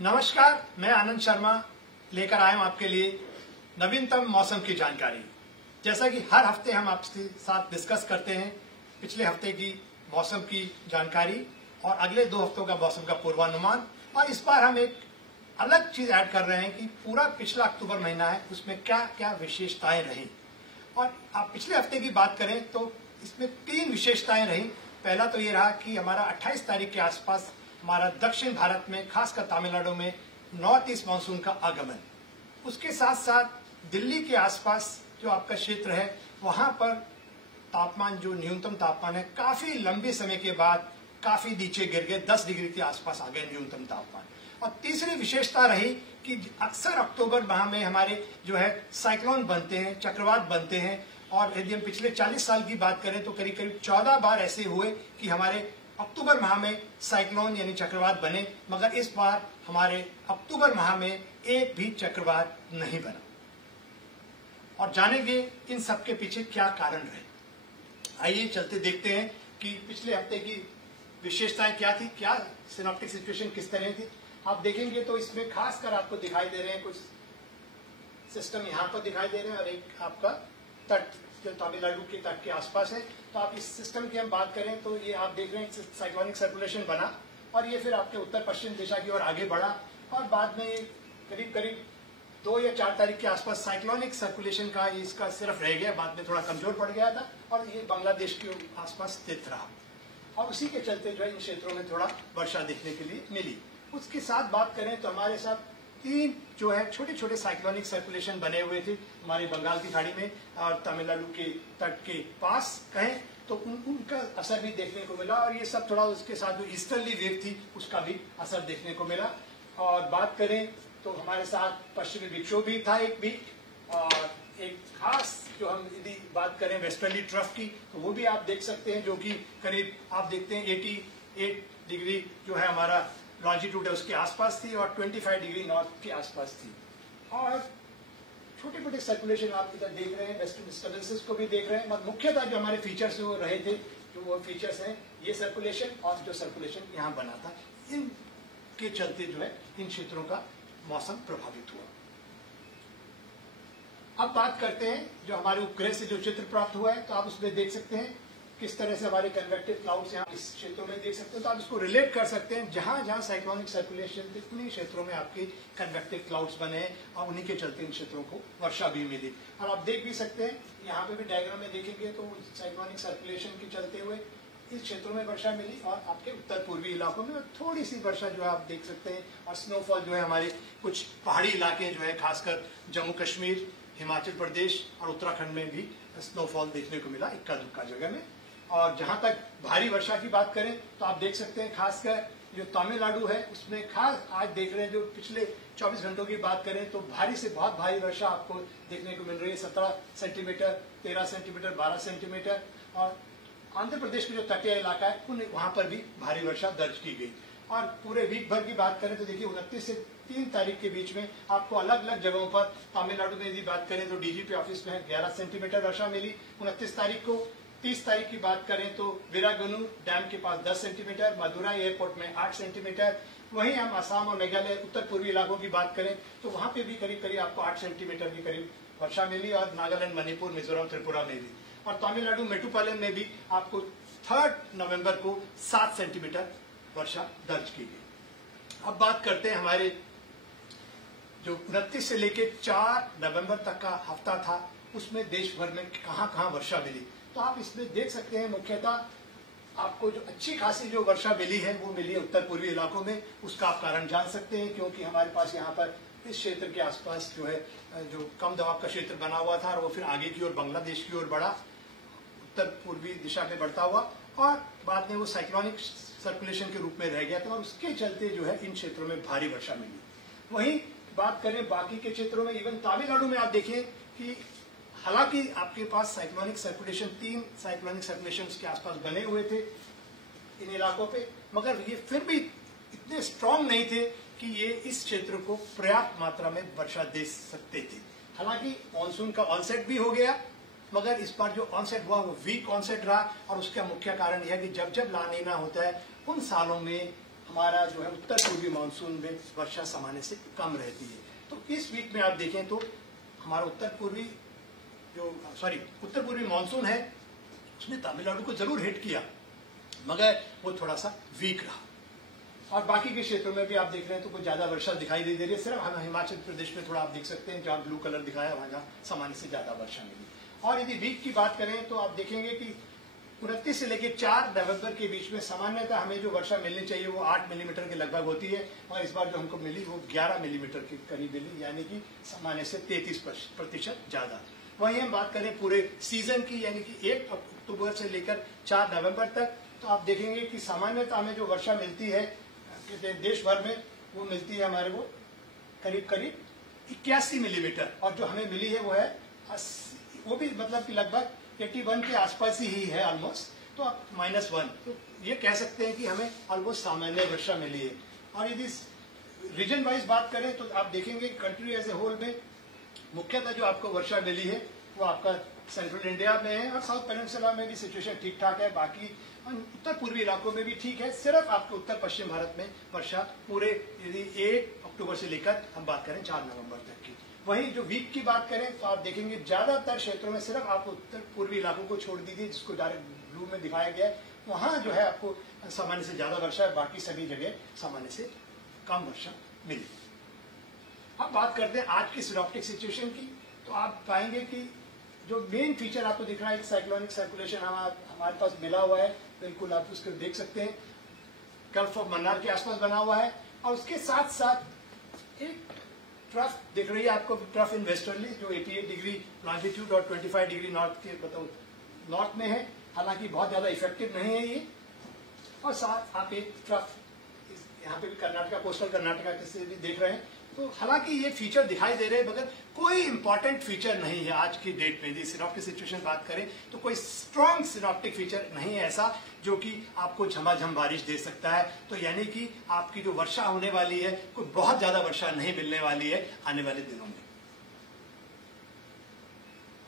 नमस्कार, मैं आनंद शर्मा लेकर आया हूं आपके लिए नवीनतम मौसम की जानकारी। जैसा कि हर हफ्ते हम आपके साथ डिस्कस करते हैं पिछले हफ्ते की मौसम की जानकारी और अगले 2 हफ्तों का मौसम का पूर्वानुमान, और इस बार हम एक अलग चीज ऐड कर रहे हैं कि पूरा पिछला अक्टूबर महीना है उसमें क्या क्या विशेषताएं रही। और आप पिछले हफ्ते की बात करें तो इसमें 3 विशेषताएं रही। पहला तो ये रहा कि हमारा 28 तारीख के आसपास हमारा दक्षिण भारत में खासकर तमिलनाडु में नॉर्थ ईस्ट मानसून का आगमन। उसके साथ साथ दिल्ली के आसपास जो आपका क्षेत्र है वहां पर तापमान, जो न्यूनतम तापमान है, काफी लंबे समय के बाद काफी नीचे गिर गए, 10 डिग्री के आसपास आ गए न्यूनतम तापमान। और तीसरी विशेषता रही कि अक्सर अक्टूबर माह में हमारे जो है साइक्लोन बनते हैं, चक्रवात बनते हैं। और यदि हम पिछले 40 साल की बात करें तो करीब करीब 14 बार ऐसे हुए कि हमारे अक्टूबर माह में साइक्लोन यानी चक्रवात बने, मगर इस बार हमारे अक्टूबर माह में एक भी चक्रवात नहीं बना। और जानेंगे इन सब के पीछे क्या कारण रहे। आइए चलते देखते हैं कि पिछले हफ्ते की विशेषताएं क्या थी, क्या सिनॉप्टिक सिचुएशन किस तरह थी। आप देखेंगे तो इसमें खासकर आपको दिखाई दे रहे हैं कुछ सिस्टम यहाँ पर दिखाई दे रहे हैं और एक आपका तट जो तमिलनाडु के तट के आसपास है। तो आप इस सिस्टम की हम बात करें तो ये आप देख रहे हैं साइक्लोनिक सर्कुलेशन बना और ये फिर आपके उत्तर पश्चिम दिशा की ओर आगे बढ़ा और बाद में करीब करीब 2 या 4 तारीख के आसपास साइक्लोनिक सर्कुलेशन का इसका सिर्फ रह गया, बाद में थोड़ा कमजोर पड़ गया था और ये बांग्लादेश के आसपास स्थित रहा और उसी के चलते जो है इन क्षेत्रों में थोड़ा वर्षा देखने के लिए मिली। उसके साथ बात करें तो हमारे साथ 3 जो है छोटे छोटे साइक्लोनिक सर्कुलेशन बने हुए थे हमारे बंगाल की खाड़ी में और तमिलनाडु के तट के पास कहें तो उनका असर भी देखने को मिला। और ये सब थोड़ा उसके साथ जो ईस्टर्ली वेव थी उसका भी असर देखने को मिला। और बात करें तो हमारे साथ पश्चिमी विक्षोभ भी था एक भी, और एक खास जो हम यदि बात करें वेस्टर्ली ट्रफ की तो वो भी आप देख सकते हैं, जो कि करीब आप देखते हैं 88 डिग्री जो है हमारा लॉन्जिट्यूड है उसके आसपास थी और 25 डिग्री नॉर्थ के आसपास थी। और छोटे छोटे सर्कुलेशन आप इधर देख रहे हैं, वेस्टर्न डिस्टर्बेंसेस को भी देख रहे हैं, मगर मुख्यतः जो हमारे फीचर्स जो रहे थे जो वो फीचर्स हैं ये सर्कुलेशन और जो सर्कुलेशन यहाँ बना था, इनके चलते जो है इन क्षेत्रों का मौसम प्रभावित हुआ। अब बात करते हैं जो हमारे उपग्रह से जो चित्र प्राप्त हुआ है, तो आप उसमें देख सकते हैं किस तरह से हमारे कन्वेक्टिव क्लाउड्स यहाँ इस क्षेत्रों में देख सकते हैं। तो आप इसको रिलेट कर सकते हैं, जहां जहां साइक्लोनिक सर्कुलेशन थे उन्हीं क्षेत्रों में आपके कन्वेक्टिव क्लाउड्स बने हैं और उन्हीं के चलते इन क्षेत्रों को वर्षा भी मिली। और आप देख भी सकते हैं यहाँ पे भी डायग्राम में देखेंगे तो साइक्लोनिक सर्कुलेशन के चलते हुए इस क्षेत्रों में वर्षा मिली और आपके उत्तर पूर्वी इलाकों में थोड़ी सी वर्षा जो है आप देख सकते हैं। और स्नोफॉल जो है हमारे कुछ पहाड़ी इलाके जो है खासकर जम्मू कश्मीर, हिमाचल प्रदेश और उत्तराखंड में भी स्नोफॉल देखने को मिला इक्का दुक्का जगह में। और जहां तक भारी वर्षा की बात करें तो आप देख सकते हैं खासकर जो तमिलनाडु है उसमें खास आज देख रहे हैं जो पिछले 24 घंटों की बात करें तो भारी से बहुत भारी वर्षा आपको देखने को मिल रही है। 17 सेंटीमीटर, 13 सेंटीमीटर, 12 सेंटीमीटर। और आंध्र प्रदेश के जो तटीय इलाका है वहां पर भी भारी वर्षा दर्ज की गई। और पूरे वीक भर की बात करें तो देखिए 29 से 3 तारीख के बीच में आपको अलग अलग जगहों पर तमिलनाडु में यदि बात करें तो डीजीपी ऑफिस में 11 सेंटीमीटर वर्षा मिली 29 तारीख को। 30 तारीख की बात करें तो वीरागुनु डैम के पास 10 सेंटीमीटर, मदुराई एयरपोर्ट में 8 सेंटीमीटर। वहीं हम असम और मेघालय उत्तर पूर्वी इलाकों की बात करें तो वहां पे भी करीब करीब आपको 8 सेंटीमीटर के करीब वर्षा मिली और नागालैंड, मणिपुर, मिजोरम, त्रिपुरा में भी। और तमिलनाडु मेट्टुपालयम में भी आपको 3 नवंबर को 7 सेंटीमीटर वर्षा दर्ज की गई। अब बात करते हैं हमारे जो 29 से लेकर 4 नवंबर तक का हफ्ता था उसमें देश भर में कहां कहां वर्षा मिली। तो आप इसमें देख सकते हैं मुख्यतः आपको जो अच्छी खासी जो वर्षा मिली है वो मिली है उत्तर पूर्वी इलाकों में। उसका आप कारण जान सकते हैं क्योंकि हमारे पास यहाँ पर इस क्षेत्र के आसपास जो है जो कम दबाव का क्षेत्र बना हुआ था और वो फिर आगे की ओर बांग्लादेश की ओर बढ़ा, उत्तर पूर्वी दिशा में बढ़ता हुआ और बाद में वो साइक्लोनिक सर्कुलेशन के रूप में रह गया था और उसके चलते जो है इन क्षेत्रों में भारी वर्षा मिली। वहीं बात करें बाकी के क्षेत्रों में, इवन तमिलनाडु में आप देखिए कि हालांकि आपके पास साइक्लोनिक सर्कुलेशन 3 साइक्लोनिक सर्कुलेशन के आसपास बने हुए थे इन इलाकों पे, मगर ये फिर भी इतने स्ट्रांग नहीं थे कि ये इस क्षेत्र को पर्याप्त मात्रा में वर्षा दे सकते थे। हालांकि मानसून का ऑनसेट भी हो गया, मगर इस बार जो ऑनसेट हुआ वो वीक ऑनसेट रहा और उसका मुख्य कारण यह है कि जब जब ला नीना होता है उन सालों में हमारा जो है उत्तर पूर्वी मानसून में वर्षा सामान्य से कम रहती है। तो इस वीक में आप देखें तो हमारा उत्तर पूर्वी मानसून है उसने तमिलनाडु को जरूर हिट किया, मगर वो थोड़ा सा वीक रहा। और बाकी के क्षेत्रों में भी आप देख रहे हैं तो कुछ ज्यादा वर्षा दिखाई दे रही है। सिर्फ हम हिमाचल प्रदेश में थोड़ा आप देख सकते हैं जहाँ ब्लू कलर दिखाया वहां सामान्य से ज्यादा वर्षा मिली। और यदि वीक की बात करें तो आप देखेंगे कि 29 से लेकर 4 नवंबर के बीच में सामान्यतः हमें जो वर्षा मिलनी चाहिए वो 8 मिलीमीटर के लगभग होती है, और इस बार जो हमको मिली वो 11 मिलीमीटर के करीब मिली, यानी कि सामान्य से 33% ज्यादा। वहीं हम बात करें पूरे सीजन की, यानी कि 1 अक्टूबर से लेकर 4 नवंबर तक, तो आप देखेंगे कि सामान्यतः हमें जो वर्षा मिलती है देश भर में वो मिलती है हमारे को करीब 81 मिलीमीटर, और जो हमें मिली है वो है वो भी मतलब कि लगभग 81 के आसपास ही है ऑलमोस्ट, तो आप -1, तो ये कह सकते हैं कि हमें ऑलमोस्ट सामान्य वर्षा मिली है। और यदि रीजन वाइज बात करें तो आप देखेंगे कंट्री एज ए होल में मुख्यतः जो आपको वर्षा मिली है वो आपका सेंट्रल इंडिया में है, और साउथ पेनिनसुला में भी सिचुएशन ठीक ठाक है, बाकी उत्तर पूर्वी इलाकों में भी ठीक है। सिर्फ आपके उत्तर पश्चिम भारत में वर्षा पूरे यदि 1 अक्टूबर से लेकर हम बात करें 4 नवंबर तक की। वहीं जो वीक की बात करें तो आप देखेंगे ज्यादातर क्षेत्रों में सिर्फ आप उत्तर पूर्वी इलाकों को छोड़ दीजिए जिसको डायरेक्ट ब्लू में दिखाया गया है, वहां जो है आपको सामान्य से ज्यादा वर्षा है, बाकी सभी जगह सामान्य से कम वर्षा मिली। अब बात करते हैं आज की सिनॉप्टिक सिचुएशन की, तो आप पाएंगे कि जो मेन फीचर आपको दिख रहा है, एक साइक्लोनिक सर्कुलेशन हमारे पास मिला हुआ है, बिल्कुल आप उसको देख सकते हैं, गल्फ ऑफ मन्नार के आसपास बना हुआ है, और उसके साथ साथ एक ट्रफ दिख रही है आपको, ट्रफ इन वेस्टर्ली जो 88 डिग्री लॉन्जिट्यूड और 25 डिग्री नॉर्थ के मतलब नॉर्थ में है, हालांकि बहुत ज्यादा इफेक्टिव नहीं है ये। और साथ आप एक ट्रफ यहाँ पे भी कर्नाटका, कोस्टल कर्नाटका से भी देख रहे हैं, तो हालांकि ये फीचर दिखाई दे रहे हैं मगर कोई इंपॉर्टेंट फीचर नहीं है आज की डेट में। यदि सिनॉप्टिक सिचुएशन बात करें तो कोई स्ट्रॉन्ग सिनॉप्टिक फीचर नहीं है ऐसा जो कि आपको झमाझम बारिश दे सकता है। तो यानी कि आपकी जो वर्षा होने वाली है कोई बहुत ज्यादा वर्षा नहीं मिलने वाली है आने वाले दिनों में।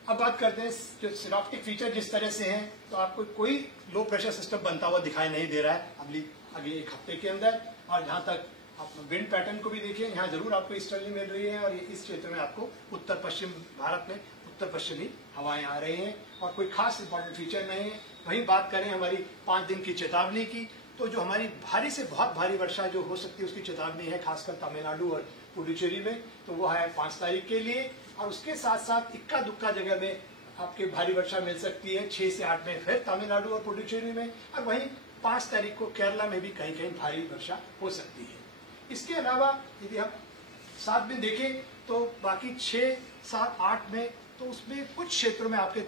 अब बात करते हैं जो सिनॉप्टिक फीचर जिस तरह से है, तो आपको कोई लो प्रेशर सिस्टम बनता हुआ दिखाई नहीं दे रहा है अगले 1 हफ्ते के अंदर। और जहां तक आप विंड पैटर्न को भी देखिए, यहाँ जरूर आपको ईस्टर्ली मिल रही है, और इस क्षेत्र में आपको उत्तर पश्चिम भारत में उत्तर पश्चिमी हवाएं आ रही हैं, और कोई खास इंपॉर्टेंट फीचर नहीं है। वहीं बात करें हमारी 5 दिन की चेतावनी की, तो जो हमारी भारी से बहुत भारी वर्षा जो हो सकती है उसकी चेतावनी है खासकर तमिलनाडु और पुडुचेरी में, तो वो है 5 तारीख के लिए। और उसके साथ साथ इक्का दुक्का जगह में आपके भारी वर्षा मिल सकती है 6 से 8 में फिर तमिलनाडु और पुडुचेरी में, और वहीं 5 तारीख को केरला में भी कहीं कहीं भारी वर्षा हो सकती है। इसके अलावा यदि हम 7 दिन देखें तो बाकी 6, 7, 8 में, तो उसमें कुछ क्षेत्रों में आपके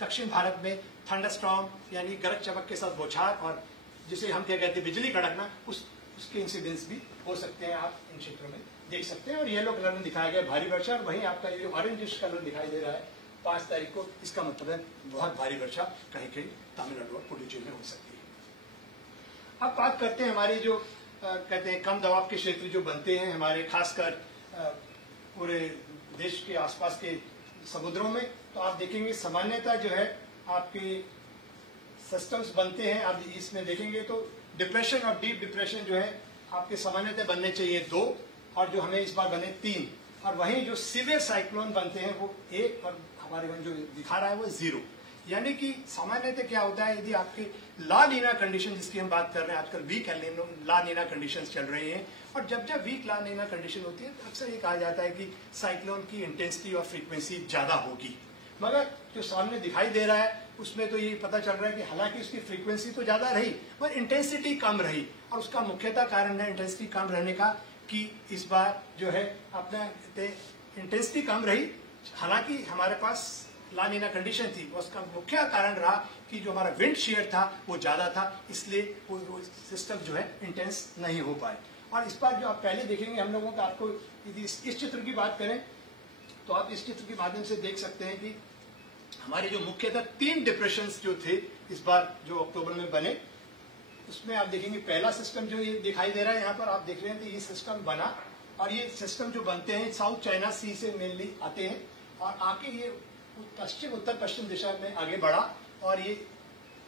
दक्षिण भारत में थंडरस्टॉर्म यानी गरज चमक के साथ बौछार, और जिसे हम क्या कहते हैं बिजली कड़कना, उसके इंसिडेंस भी हो सकते हैं, आप इन क्षेत्रों में देख सकते हैं। और येलो कलर में दिखाया गया भारी वर्षा, और वहीं आपका ये ऑरेंजिश कलर दिखाई दे रहा है 5 तारीख को, इसका मतलब है बहुत भारी वर्षा कहीं कहीं तमिलनाडु और पुडुचेरी में हो सकती है। अब बात करते हैं हमारी जो कहते हैं कम दबाव के क्षेत्र जो बनते हैं हमारे खासकर पूरे देश के आसपास के समुद्रों में, तो आप देखेंगे सामान्यतः जो है आपके सिस्टम्स बनते हैं। आप इसमें देखेंगे तो डिप्रेशन और डीप डिप्रेशन जो है आपके सामान्यतः बनने चाहिए 2, और जो हमें इस बार बने 3, और वहीं जो सीवियर साइक्लोन बनते हैं वो 1, और हमारे जो दिखा रहा है वो 0। यानी कि सामान्यतः क्या होता है, यदि आपके ला नीना कंडीशन जिसकी हम बात कर रहे हैं आजकल, वीक ला नीना कंडीशंस चल रही हैं, और जब वीक ला नीना कंडीशन होती है तो अक्सर ये कहा जाता है कि साइक्लोन की इंटेंसिटी और फ्रीक्वेंसी ज्यादा होगी। मगर जो सामने दिखाई दे रहा है उसमें तो ये पता चल रहा है कि हालांकि उसकी फ्रीक्वेंसी तो ज्यादा रही पर इंटेंसिटी कम रही, और उसका मुख्यतः कारण है इंटेंसिटी कम रहने का कि इस बार जो है अपना इंटेंसिटी कम रही, हालांकि हमारे पास ला नीना कंडीशन थी। उसका मुख्य कारण रहा कि जो हमारा विंड शेयर था वो ज्यादा था, इसलिए वो सिस्टम जो है इंटेंस नहीं हो पाए। और इस बार जो आप पहले देखेंगे हम लोगों का, आपको यदि इस चित्र की बात करें तो आप इस चित्र के माध्यम से देख सकते हैं कि हमारे जो मुख्यतः 3 डिप्रेशंस जो थे इस बार जो अक्टूबर में बने, उसमें आप देखेंगे पहला सिस्टम जो ये दिखाई दे रहा है यहाँ पर, आप देख रहे हैं कि ये सिस्टम बना, और ये सिस्टम जो बनते हैं साउथ चाइना सी से मेनली आते हैं, और आके ये उत्तर पश्चिम दिशा में आगे बढ़ा, और ये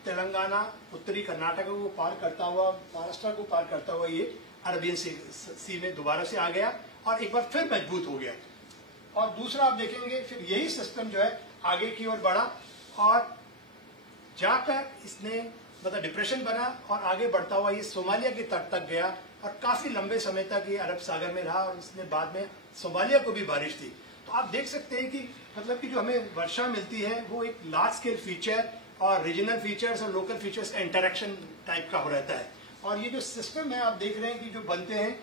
तेलंगाना, उत्तरी कर्नाटक को पार करता हुआ, महाराष्ट्र को पार करता हुआ ये अरबियन सी में दोबारा से आ गया और एक बार फिर मजबूत हो गया। और दूसरा आप देखेंगे फिर यही सिस्टम जो है आगे की ओर बढ़ा और जाकर इसने मतलब डिप्रेशन बना और आगे बढ़ता हुआ ये सोमालिया के तट तक गया और काफी लंबे समय तक ये अरब सागर में रहा और इसने बाद में सोमालिया को भी बारिश दी। तो आप देख सकते हैं कि मतलब कि जो हमें वर्षा मिलती है वो एक लार्ज स्केल फीचर और रीजनल फीचर्स और लोकल फीचर्स का इंटरेक्शन टाइप का हो रहता है। और ये जो सिस्टम है आप देख रहे हैं कि जो बनते हैं,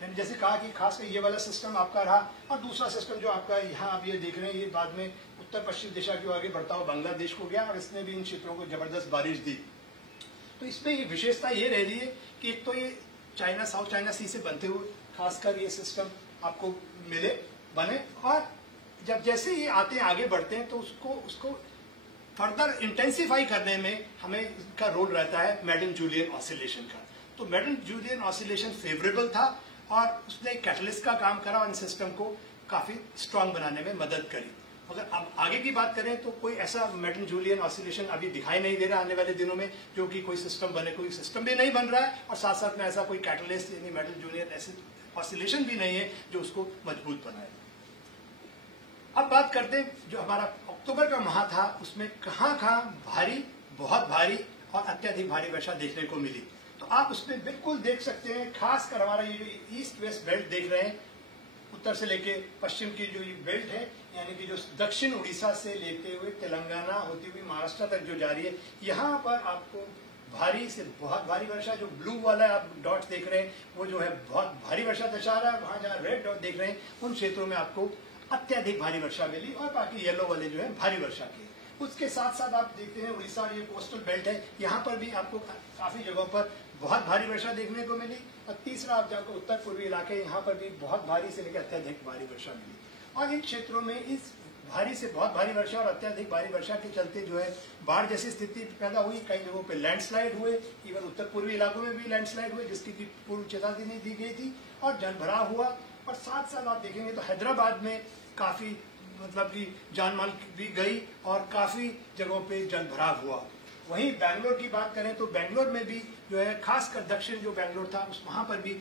मैंने जैसे कहा कि खासकर ये वाला सिस्टम आपका रहा और दूसरा सिस्टम जो आपका यहाँ आप ये देख रहे हैं ये बाद में उत्तर पश्चिम दिशा की ओर आगे बढ़ता हुआ बांग्लादेश को गया और इसने भी इन क्षेत्रों को जबरदस्त बारिश दी। तो इसमें ये विशेषता ये रह रही है कि एक तो ये चाइना, साउथ चाइना सी से बनते हुए खासकर ये सिस्टम आपको मिले बने और जब जैसे ये आते हैं आगे बढ़ते हैं तो उसको फर्दर इंटेंसिफाई करने में हमें इसका रोल रहता है मैडन जूलियन ऑसिलेशन का। तो मैडन जूलियन ऑसिलेशन फेवरेबल था और उसने कैटलिस्ट का काम करा और इन सिस्टम को काफी स्ट्रांग बनाने में मदद करी। अगर अब आगे की बात करें तो कोई ऐसा मैडन जूलियन ऑसिलेशन अभी दिखाई नहीं दे रहा आने वाले दिनों में जो कि कोई सिस्टम बने, कोई सिस्टम भी नहीं बन रहा है और साथ साथ में ऐसा कोई कैटलिस्ट यानी मैडन जूलियन ऑसिलेशन भी नहीं है जो उसको मजबूत बनाए। अब बात करते हैं जो हमारा अक्टूबर का माह था उसमें कहाँ भारी, बहुत भारी और अत्यधिक भारी वर्षा देखने को मिली। तो आप उसमें बिल्कुल देख सकते हैं, खासकर हमारा ये जो ईस्ट वेस्ट बेल्ट देख रहे हैं, उत्तर से लेके पश्चिम की जो ये बेल्ट है यानी कि जो दक्षिण उड़ीसा से लेते हुए तेलंगाना होती हुई महाराष्ट्र तक जो जा रही है, यहाँ पर आपको भारी से बहुत भारी वर्षा, जो ब्लू वाला आप डॉट देख रहे हैं वो जो है बहुत भारी वर्षा दर्शा रहा है। वहां जहाँ रेड डॉट देख रहे हैं उन क्षेत्रों में आपको अत्यधिक भारी वर्षा मिली और बाकी येलो वाले जो है भारी वर्षा की। उसके साथ साथ आप देखते हैं उड़ीसा और ये कोस्टल बेल्ट है, यहाँ पर भी आपको काफी जगहों पर बहुत भारी वर्षा देखने को मिली। और तीसरा आप जाकर उत्तर पूर्वी इलाके, यहाँ पर भी बहुत भारी से लेकर अत्यधिक भारी वर्षा मिली। और इन क्षेत्रों में इस भारी से बहुत भारी वर्षा और अत्यधिक भारी वर्षा के चलते जो है बाढ़ जैसी स्थिति पैदा हुई। कई जगहों पे लैंडस्लाइड हुए, इवन उत्तर पूर्वी इलाकों में भी लैंडस्लाइड हुए जिसकी की पूर्व चेतावनी दी गई थी और जलभराव हुआ। और साथ साथ आप देखेंगे तो हैदराबाद में काफी मतलब कि जान माल भी गई और काफी जगहों पे जलभराव हुआ। वहीं बैंगलोर की बात करें तो बैंगलोर में भी जो है खासकर दक्षिण जो बैंगलोर था उस वहां पर भी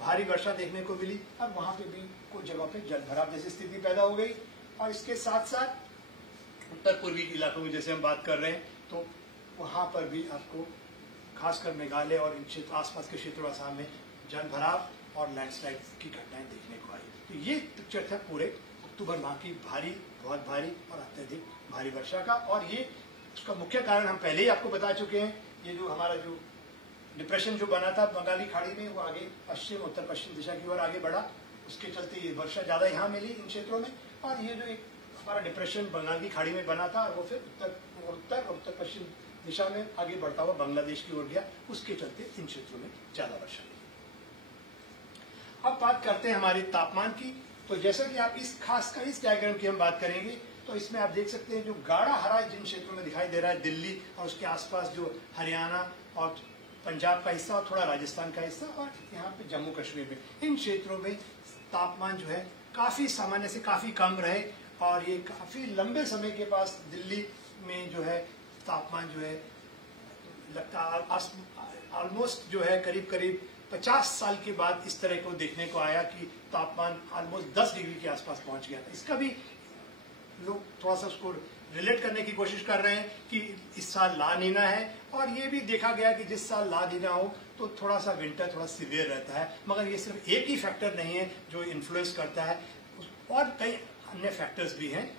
भारी वर्षा देखने को मिली और वहां पे भी कुछ जगहों पे जलभराव जैसी स्थिति पैदा हो गई। और इसके साथ साथ उत्तर पूर्वी इलाकों में जैसे हम बात कर रहे हैं तो वहां पर भी आपको खासकर मेघालय और इन क्षेत्र आसपास के क्षेत्रों असम में जलभराव और लैंडस्लाइड की घटनाएं देखने को आई। तो ये पिक्चर था पूरे अक्टूबर माह की भारी, बहुत भारी और अत्यधिक भारी वर्षा का। और ये उसका मुख्य कारण हम पहले ही आपको बता चुके हैं। ये जो हमारा जो डिप्रेशन जो बना था बंगाली खाड़ी में वो आगे पश्चिम उत्तर पश्चिम दिशा की ओर आगे बढ़ा, उसके चलते ये वर्षा ज्यादा यहाँ मिली इन क्षेत्रों में। और ये जो एक हमारा डिप्रेशन बंगाली खाड़ी में बना था वो फिर उत्तर और उत्तर पश्चिम दिशा में आगे बढ़ता हुआ बांग्लादेश की ओर गया, उसके चलते इन क्षेत्रों में ज्यादा वर्षा मिली। अब बात करते हैं हमारे तापमान की। तो जैसा कि आप इस खासकर इस डायग्राम की हम बात करेंगे तो इसमें आप देख सकते हैं जो गाढ़ा हरा जिन क्षेत्रों में दिखाई दे रहा है, दिल्ली और उसके आसपास जो हरियाणा और पंजाब का हिस्सा और थोड़ा राजस्थान का हिस्सा और यहाँ पे जम्मू कश्मीर में, इन क्षेत्रों में तापमान जो है काफी सामान्य से काफी कम रहे। और ये काफी लंबे समय के पास दिल्ली में जो है तापमान जो है लगता ऑलमोस्ट जो है करीब करीब 50 साल के बाद इस तरह को देखने को आया कि तापमान ऑलमोस्ट 10 डिग्री के आसपास पहुंच गया था। इसका भी लोग थोड़ा सा उसको रिलेट करने की कोशिश कर रहे हैं कि इस साल ला नीना है और ये भी देखा गया कि जिस साल ला नीना हो तो थोड़ा सा विंटर थोड़ा सिवियर रहता है। मगर ये सिर्फ एक ही फैक्टर नहीं है जो इन्फ्लुएंस करता है, और कई अन्य फैक्टर्स भी हैं।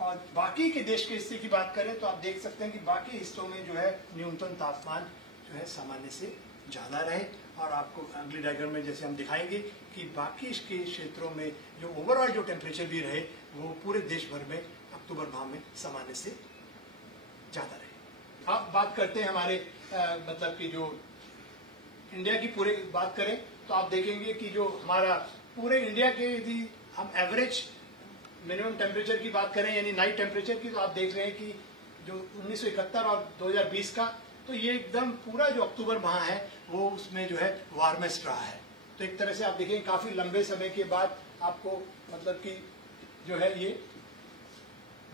और बाकी के देश के हिस्से की बात करें तो आप देख सकते हैं कि बाकी हिस्सों में जो है न्यूनतम तापमान जो है सामान्य से ज्यादा रहे। और आपको अगले डायग्राम में जैसे हम दिखाएंगे कि बाकी के क्षेत्रों में जो ओवरऑल जो टेम्परेचर भी रहे वो पूरे देश भर में अक्टूबर माह में सामान्य से ज्यादा रहे। अब बात करते हैं हमारे मतलब कि जो इंडिया की पूरे बात करें तो आप देखेंगे कि जो हमारा पूरे इंडिया के यदि हम एवरेज मिनिमम टेम्परेचर की बात करें यानी नाइट टेम्परेचर की, तो आप देख रहे हैं कि जो 1971 और 2020 का, तो ये एकदम पूरा जो अक्टूबर माह है वो उसमें जो है वार्मेस्ट रहा है। तो एक तरह से आप देखेंगे काफी लंबे समय के बाद आपको मतलब कि जो है ये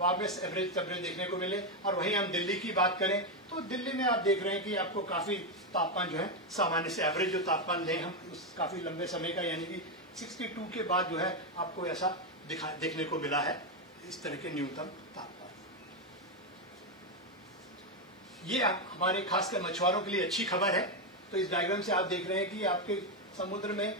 वार्मेस्ट एवरेज टेम्परेचर देखने को मिले। और वहीं हम दिल्ली की बात करें तो दिल्ली में आप देख रहे हैं कि आपको काफी तापमान जो है सामान्य से एवरेज जो तापमान लें हम उस काफी लंबे समय का, यानी कि 62 के बाद जो है आपको ऐसा देखने को मिला है, इस तरह के न्यूनतम तापमान। ये हमारे खासकर मछुआरों के लिए अच्छी खबर है। तो इस डायग्राम से आप देख रहे हैं कि आपके समुद्र में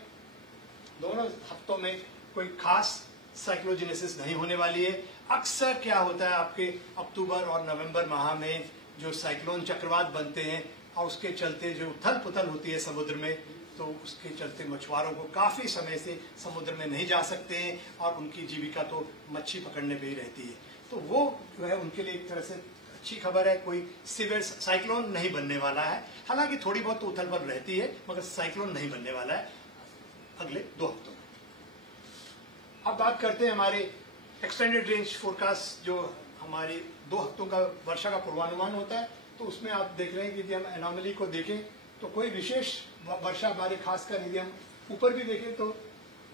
दोनों हफ्तों में कोई खास साइक्लोजेनेसिस नहीं होने वाली है। अक्सर क्या होता है आपके अक्टूबर और नवंबर माह में जो साइक्लोन चक्रवात बनते हैं और उसके चलते जो उथल पुथल होती है समुद्र में, तो उसके चलते मछुआरों को काफी समय से समुद्र में नहीं जा सकते हैं और उनकी जीविका तो मच्छी पकड़ने पे ही रहती है। तो वो जो है उनके लिए एक तरह से अच्छी खबर है, कोई सीवियर साइक्लोन नहीं बनने वाला है। हालांकि थोड़ी बहुत तो उथल पुथल रहती है, मगर साइक्लोन नहीं बनने वाला है अगले 2 हफ्तों में। अब बात करते हैं हमारे एक्सटेंडेड रेंज फोरकास्ट, जो हमारे 2 हफ्तों का वर्षा का पूर्वानुमान होता है। तो उसमें आप देख रहे हैं कि यदि हम एनोमली को देखें तो कोई विशेष वर्षा हमारे खासकर यदि हम ऊपर भी देखें तो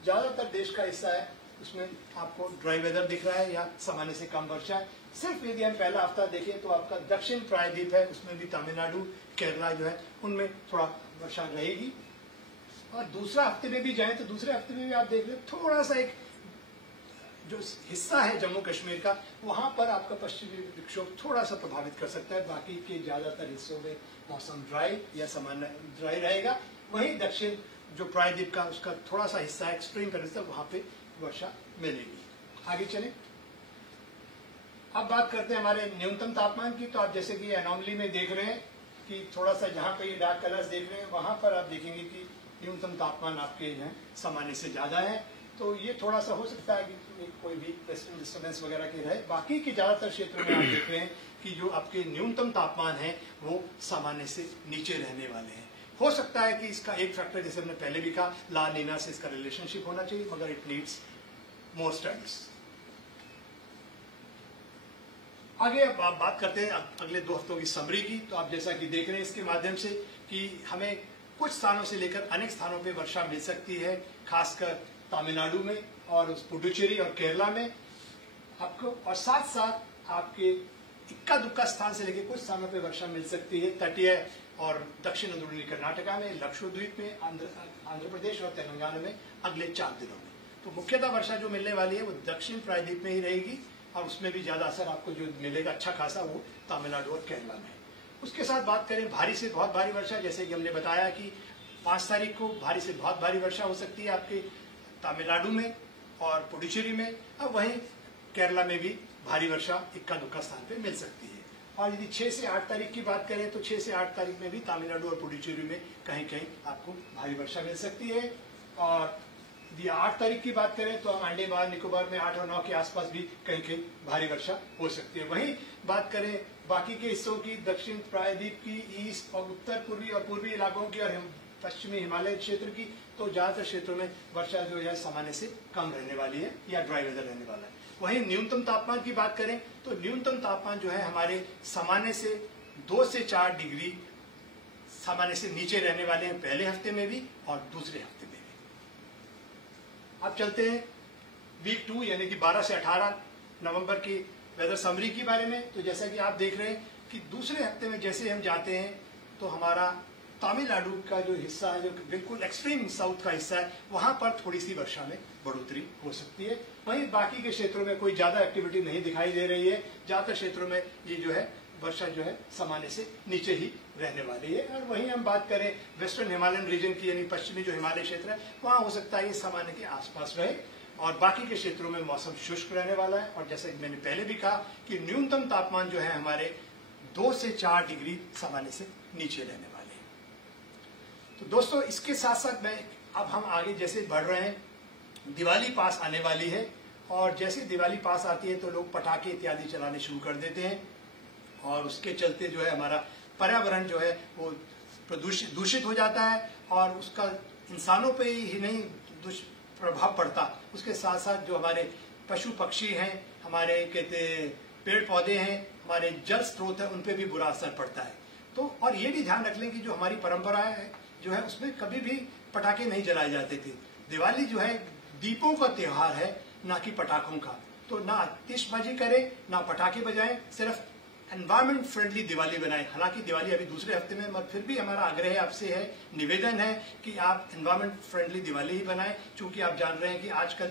ज्यादातर देश का हिस्सा है उसमें आपको ड्राई वेदर दिख रहा है या सामान्य से कम वर्षा है। सिर्फ यदि हम पहला हफ्ता देखें तो आपका दक्षिण प्रायद्वीप है, उसमें भी तमिलनाडु केरला जो है उनमें थोड़ा वर्षा रहेगी। और दूसरा हफ्ते में भी जाएं तो दूसरे हफ्ते में भी आप देख रहे हैं थोड़ा सा एक जो हिस्सा है जम्मू कश्मीर का, वहां पर आपका पश्चिमी विक्षोभ थोड़ा सा प्रभावित कर सकता है। बाकी के ज्यादातर हिस्सों में मौसम ड्राई या सामान्य ड्राई रहेगा। वहीं दक्षिण जो प्रायद्वीप का उसका थोड़ा सा हिस्सा है एक्सट्रीम पेनिनसुला, वहां पे वर्षा मिलेगी। आगे चले, अब बात करते हैं हमारे न्यूनतम तापमान की। तो आप जैसे कि एनोमली में देख रहे हैं कि थोड़ा सा जहां पे ये डार्क कलर्स देख रहे हैं वहां पर आप देखेंगे कि न्यूनतम तापमान आपके यहाँ सामान्य से ज्यादा है। तो ये थोड़ा सा हो सकता है कि कोई भी वेस्टर्न डिस्टर्बेंस वगैरह के रहे। बाकी के ज्यादातर क्षेत्रों में आप देख रहे हैं कि जो आपके न्यूनतम तापमान है वो सामान्य से नीचे रहने वाले हैं। हो सकता है कि इसका एक फैक्टर, जैसे हमने पहले भी कहा, ला नीना से इसका रिलेशनशिप होना चाहिए, मगर इट नीड्स मोर स्टडीज। आगे अब आप बात करते हैं अगले 2 हफ्तों की समरी की। तो आप जैसा कि देख रहे हैं इसके माध्यम से कि हमें कुछ स्थानों से लेकर अनेक स्थानों पे वर्षा मिल सकती है, खासकर तमिलनाडु में और पुडुचेरी और केरला में आपको, और साथ साथ आपके इक्का दुक्का स्थान से लेकर कुछ स्थानों पे वर्षा मिल सकती है तटीय और दक्षिण अंदरूनी कर्नाटका में, लक्षद्वीप में, आंध्र प्रदेश और तेलंगाना में अगले 4 दिनों में। तो मुख्यतः वर्षा जो मिलने वाली है वो दक्षिण प्रायद्वीप में ही रहेगी और उसमें भी ज्यादा असर आपको जो मिलेगा अच्छा खासा वो तमिलनाडु और केरला में। उसके साथ बात करें भारी से बहुत भारी वर्षा, जैसे कि हमने बताया कि 5 तारीख को भारी से बहुत भारी वर्षा हो सकती है आपके तमिलनाडु में और पुडुचेरी में। अब वहीं केरला में भी भारी वर्षा इक्का दुक्का स्थान पे मिल सकती है। और यदि 6 से 8 तारीख की बात करें तो 6 से 8 तारीख में भी तमिलनाडु और पुडुचेरी में कहीं कहीं आपको भारी वर्षा मिल सकती है। और यदि 8 तारीख की बात करें तो हम अंडमान निकोबार में 8 और 9 के आसपास भी कहीं कहीं भारी वर्षा हो सकती है। वहीं बात करें बाकी के हिस्सों की, दक्षिण प्रायद्वीप की, ईस्ट और उत्तर पूर्वी और पूर्वी इलाकों की और पश्चिमी हिमालय क्षेत्र की, तो ज्यादातर क्षेत्रों में वर्षा जो है सामान्य से कम रहने वाली है या ड्राई वेदर रहने वाला है। वहीं न्यूनतम तापमान की बात करें तो न्यूनतम तापमान जो है हमारे सामान्य से 2 से 4 डिग्री सामान्य से नीचे रहने वाले हैं पहले हफ्ते में भी और दूसरे हफ्ते में भी। अब चलते हैं वीक 2 यानी कि 12 से 18 नवंबर की वेदर समरी के बारे में। तो जैसा कि आप देख रहे हैं कि दूसरे हफ्ते में जैसे हम जाते हैं तो हमारा तमिलनाडु का जो हिस्सा है, जो बिल्कुल एक्सट्रीम साउथ का हिस्सा है, वहां पर थोड़ी सी वर्षा में बढ़ोतरी हो सकती है। वहीं बाकी के क्षेत्रों में कोई ज्यादा एक्टिविटी नहीं दिखाई दे रही है। ज्यादातर क्षेत्रों में ये जो है वर्षा जो है सामान्य से नीचे ही रहने वाली है। और वहीं हम बात करें वेस्टर्न हिमालयन रीजन की, यानी पश्चिमी जो हिमालय क्षेत्र है, वहां हो सकता है ये सामान्य के आसपास रहे और बाकी के क्षेत्रों में मौसम शुष्क रहने वाला है। और जैसे मैंने पहले भी कहा कि न्यूनतम तापमान जो है हमारे 2 से 4 डिग्री सामान्य से नीचे रहने वाले हैं। तो दोस्तों इसके साथ साथ मैं अब हम आगे जैसे बढ़ रहे हैं, दिवाली पास आने वाली है और जैसे दिवाली पास आती है तो लोग पटाखे इत्यादि चलाने शुरू कर देते हैं और उसके चलते जो है हमारा पर्यावरण जो है वो दूषित हो जाता है और उसका इंसानों पे ही नहीं प्रभाव पड़ता, उसके साथ साथ जो हमारे पशु पक्षी हैं, हमारे कहते पेड़ पौधे हैं, हमारे जल स्रोत है, उन पे भी बुरा असर पड़ता है। तो और ये भी ध्यान रख लें कि जो हमारी परंपरा है जो है उसमें कभी भी पटाखे नहीं जलाए जाते थे। दिवाली जो है दीपों का त्योहार है, ना कि पटाखों का। तो ना आतिशबाजी करें, ना पटाखे बजाएं, सिर्फ एनवायरमेंट फ्रेंडली दिवाली बनाएं। हालांकि दिवाली अभी दूसरे हफ्ते में, मगर फिर भी हमारा आग्रह आपसे है, निवेदन है कि आप एनवायरमेंट फ्रेंडली दिवाली ही बनाएं, क्योंकि आप जान रहे हैं कि आजकल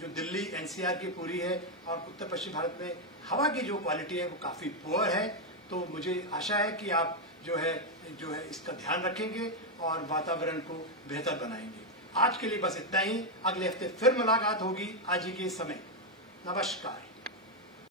जो दिल्ली एनसीआर की पूरी है और उत्तर पश्चिम भारत में हवा की जो क्वालिटी है वो काफी पुअर है। तो मुझे आशा है कि आप जो है इसका ध्यान रखेंगे और वातावरण को बेहतर बनाएंगे। आज के लिए बस इतना ही। अगले हफ्ते फिर मुलाकात होगी आज ही के समय। नमस्कार।